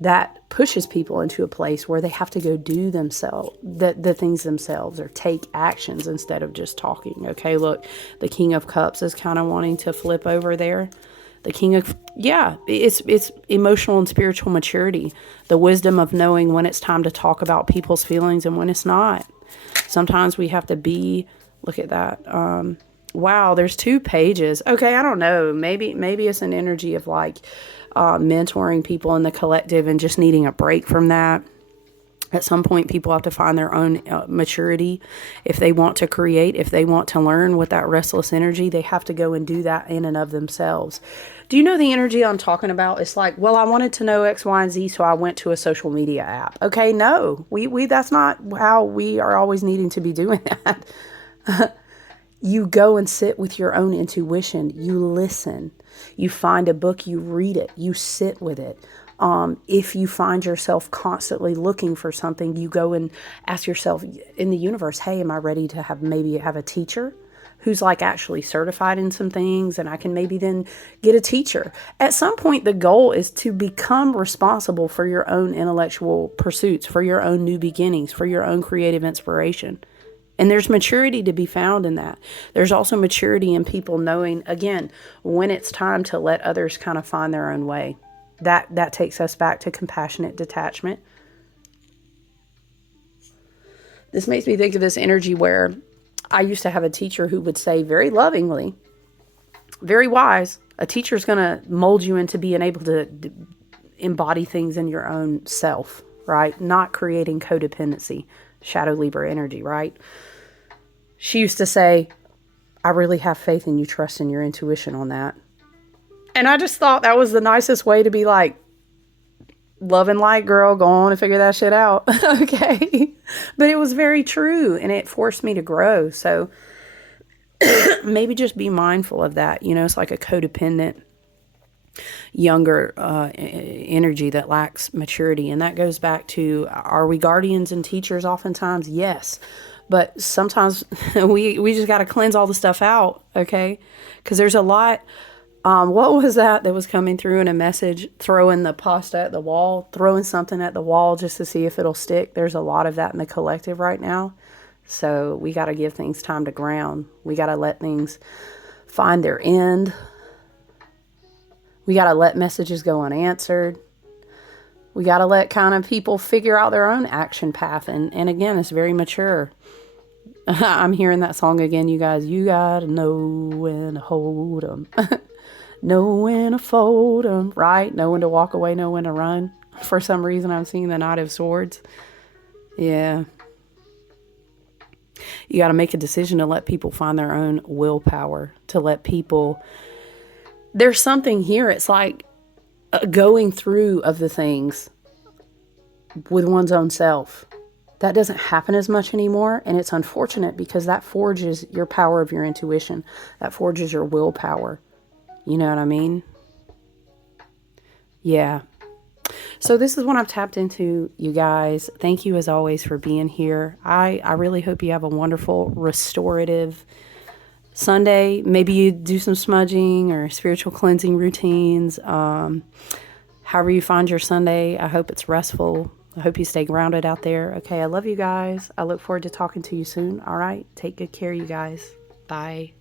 that pushes people into a place where they have to go do the things themselves or take actions instead of just talking. Okay, look, the King of Cups is kind of wanting to flip over there. The king of, yeah, it's emotional and spiritual maturity. The wisdom of knowing when it's time to talk about people's feelings and when it's not. Sometimes we have to be, look at that. Wow, there's 2 pages. Okay, I don't know. Maybe it's an energy of like mentoring people in the collective and just needing a break from that. At some point, people have to find their own maturity. If they want to create, if they want to learn with that restless energy, they have to go and do that in and of themselves. Do you know the energy I'm talking about? It's like, well, I wanted to know X, Y, and Z, so I went to a social media app. Okay, no, we that's not how we are always needing to be doing that. You go and sit with your own intuition. You listen. You find a book, you read it, you sit with it. If you find yourself constantly looking for something, you go and ask yourself in the universe, hey, am I ready to have a teacher who's like actually certified in some things, and I can maybe then get a teacher. At some point, the goal is to become responsible for your own intellectual pursuits, for your own new beginnings, for your own creative inspiration. And there's maturity to be found in that. There's also maturity in people knowing, again, when it's time to let others kind of find their own way. That takes us back to compassionate detachment. This makes me think of this energy where I used to have a teacher who would say very lovingly, very wise, a teacher's going to mold you into being able to embody things in your own self, right? Not creating codependency, shadow Libra energy, right? She used to say, I really have faith in you, trust in your intuition on that. And I just thought that was the nicest way to be like, love and light, girl, go on and figure that shit out. Okay. But it was very true, and it forced me to grow. So maybe just be mindful of that. You know, it's like a codependent, younger energy that lacks maturity. And that goes back to, are we guardians and teachers oftentimes? Yes. But sometimes we just got to cleanse all the stuff out. Okay. Because there's a lot. What was that was coming through in a message? Throwing the pasta at the wall, throwing something at the wall just to see if it'll stick. There's a lot of that in the collective right now. So we got to give things time to ground. We got to let things find their end. We got to let messages go unanswered. We got to let kind of people figure out their own action path. And again, it's very mature. I'm hearing that song again, you guys. You got to know when to hold 'em. Know when to fold 'em, right? Know when to walk away, know when to run. For some reason, I'm seeing the Knight of Swords. Yeah. You got to make a decision to let people find their own willpower, to let people... There's something here. It's like going through of the things with one's own self. That doesn't happen as much anymore, and it's unfortunate because that forges your power of your intuition. That forges your willpower. You know what I mean? Yeah. So this is what I've tapped into, you guys. Thank you as always for being here. I really hope you have a wonderful restorative Sunday. Maybe you do some smudging or spiritual cleansing routines. However you find your Sunday, I hope it's restful. I hope you stay grounded out there. Okay, I love you guys. I look forward to talking to you soon. All right, take good care, you guys. Bye.